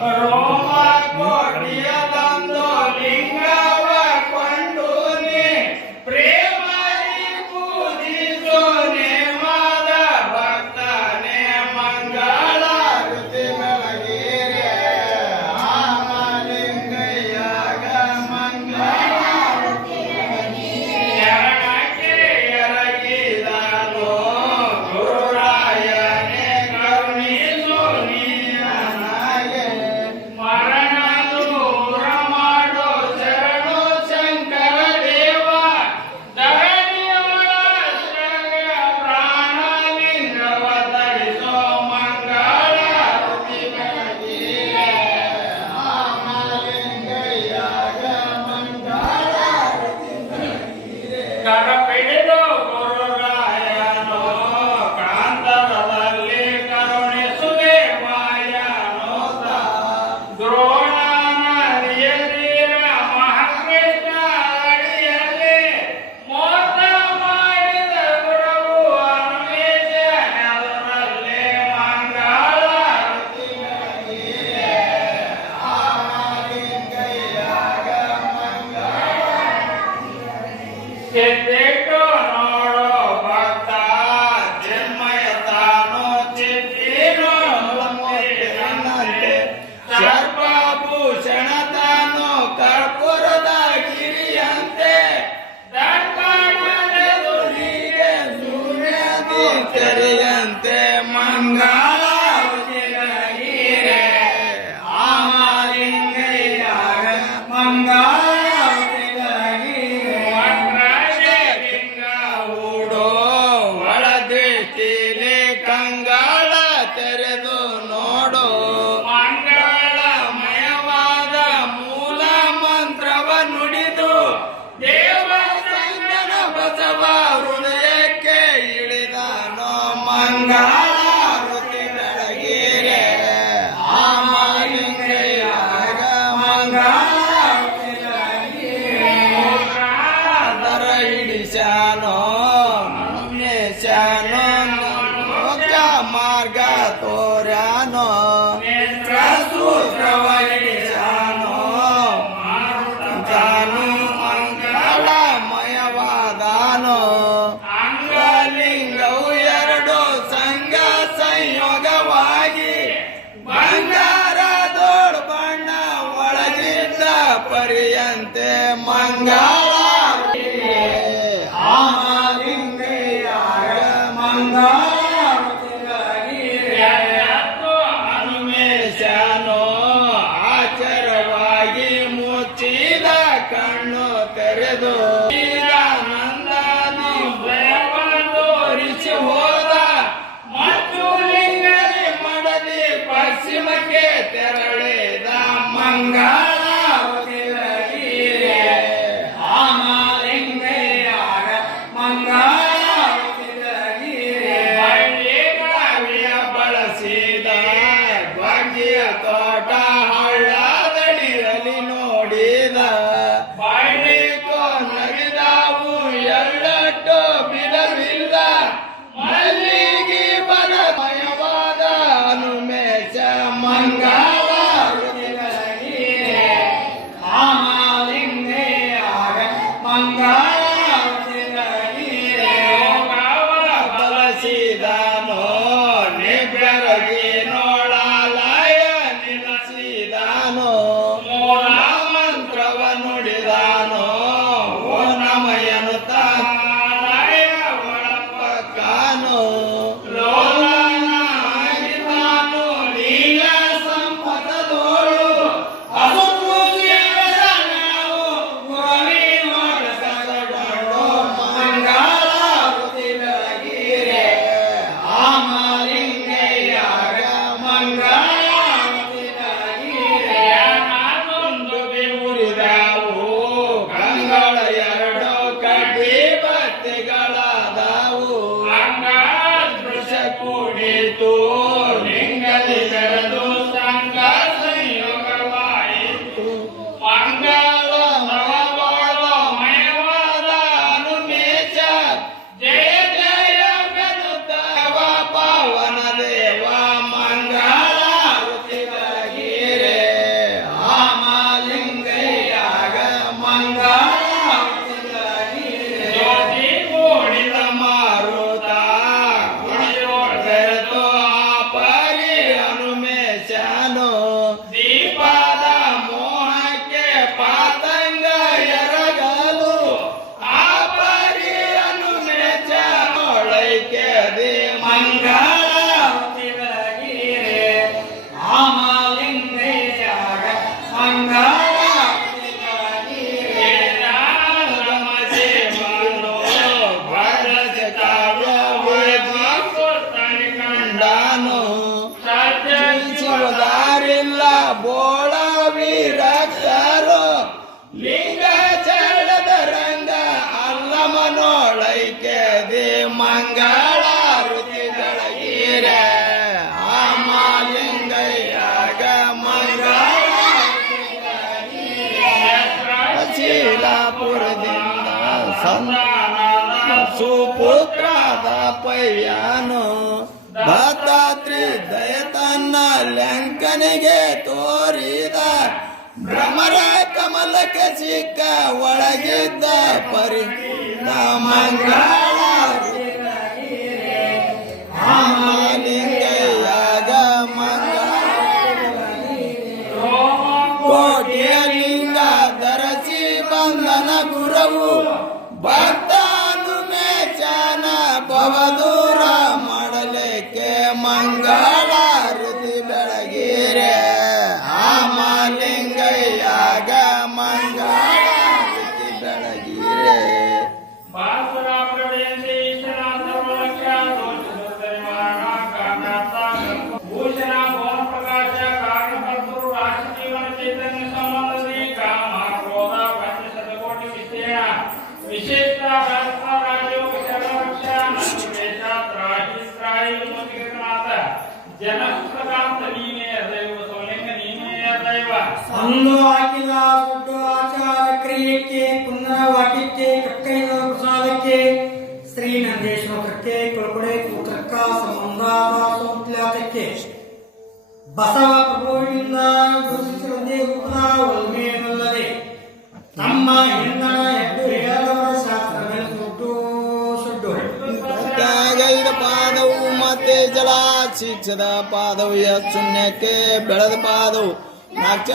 ರೋಮ ಕೋಟಿಯ ತಂದು ಲಿಂಗವ ಕೊಂಡು ನೀ ಪ್ರೇಮದಿ ಪೂಜಿಸೋ ನೇಮದ ಭಕ್ತನೇ ಮಂಗಳಾರತಿ ಬೆಳಗಿರೆ ಆಮಲಿಂಗಯ್ಯಗ ಮಂಗಳಾರತಿ ಶರಣಕ್ಕೆ ಎರಗಿದನು ಗುರುರಾಯನೇ ಕರುಣಿಸೋ ನೀ ನನಗೆ ಬೋಳ ವೀರಕ್ಕರು ಲಿಂಗ ಚಳದ ರಂಗ ಅಲ್ಲ ಮನೋಳೈಕೆ ದೇ ಮಂಗಳ ಋತಿ ಬೆಳಗೀರೆ ಆಮಲಿಂಗಯ್ಯಾಗ ಮಂಗಳ ಶೀಲಾಪುರದಿಂದ ಸುಪುತ್ರದ ಪಯ್ಯನು ದತ್ತಾತ್ರಿ ದಯ ತನ್ನ ಲಂಕನಿಗೆ ತೋರಿದ ಭ್ರಮರ ಕಮಲಕ್ಕೆ ಸಿಕ್ಕ ಒಳಗಿದ್ದ ಪರಿ ಮಂಗಳ ಆಮಲಿಂಗಯ್ಯಾಗ ಕೋಟಿಯ ಲಿಂಗ ಧರಸಿ ಬಂಧನ ಗುರವು ಭಕ್ತಾನು ಮೇಚನ ಭವದೂರ ಮಾಡಲಿಕ್ಕೆ ಮಂಗಳ ಋತಿ ಬೆಳಗಿರೆ ಆಮಲಿಂಗಯ್ಯಾಗ ಮಂಗಳ ಋತಿ ಬೆಳಗಿರೆ ಅಂದು ಹಾಕಿದ ಸುಟ್ಟು ಆಚಾರ ಕ್ರಿಯೆಗೆ ಪುನರವಾಕ್ಯಕ್ಕೆ ಕಕ್ಕೈನ ಪ್ರಸಾದಕ್ಕೆ ಶ್ರೀ ನಂದೇಶ್ವರಕ್ಕೆ ಕೊಳಕೊಡೆ ಕೂತ್ರಕ್ಕ ಸಂಬಂಧಾದ ಸೋತ್ಲಾತಕ್ಕೆ ಬಸವ ಪ್ರಭುವಿನಿಂದ ಗುರುತಿಸಿರುವುದೇ ರೂಪದ ಒಲ್ಮೆಯನ್ನಲ್ಲದೆ ತಮ್ಮ ಹಿಂದಣ ಎದ್ದು ಹೇಳದವರ ಶಾಸ್ತ್ರಗಳ ಸುಟ್ಟು ಸುಡ್ಡು ಪಾದವು ಮತ್ತೆ ಜಲ ಶಿಕ್ಷದ ಪಾದವು ಶೂನ್ಯಕ್ಕೆ ಬೆಳೆದ ಪಾದವು ನಾಲ್ಕು